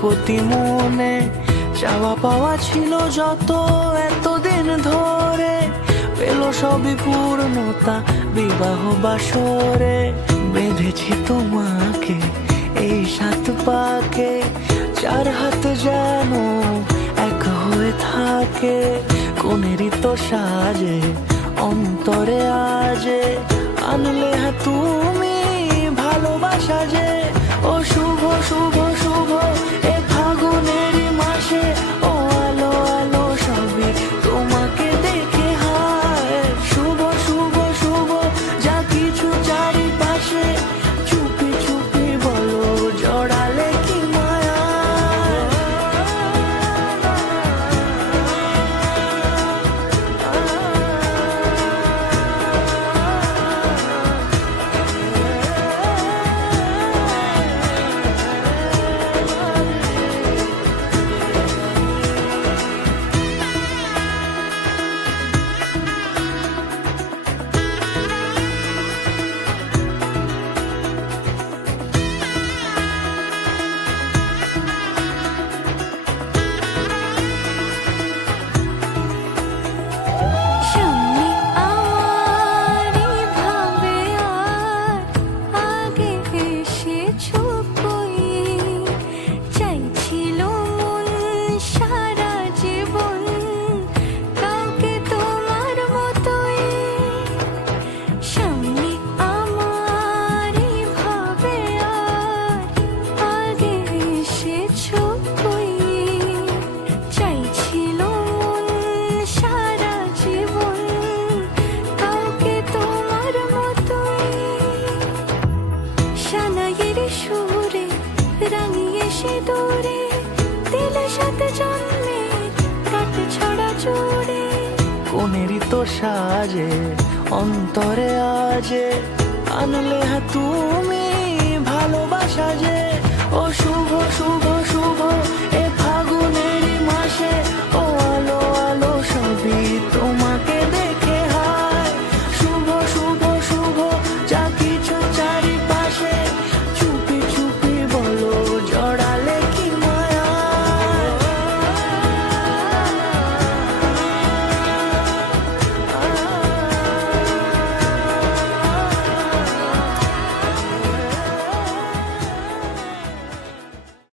প্রতি মনে চাওয়া পাওয়া ছিল যত এতদিন ধরে, পেল সবই পূর্ণতা বিবাহ বাসরে। বেঁধেছি তোমাকে এই 7 পাকে, 4 হাত যেন এক হয়ে থাকে। কোনেরই তো সাজে অন্তরে আজে, আনলে হ্যাঁ তুমি ভালোবাসা যে। ও শুভ শুভ শুভ এ ফাগুনেরই মাসে, ও আলো আলো সবই তোমাকে দেখে হায়। শুভ শুভ শুভ যা কিছু চারিপাশে, চুপি চুপি বলো জড়ালে কি মায়া। রাঙিয়ে সে দূরে দিলে 7 জন্মে কাট ছড়া জোড়ে। কোনেরই তো সাজে অন্তরে আজে, আনলে হ্যাঁ তুমি ভালোবাসা যে। ও শুভ শুভ শুভ এ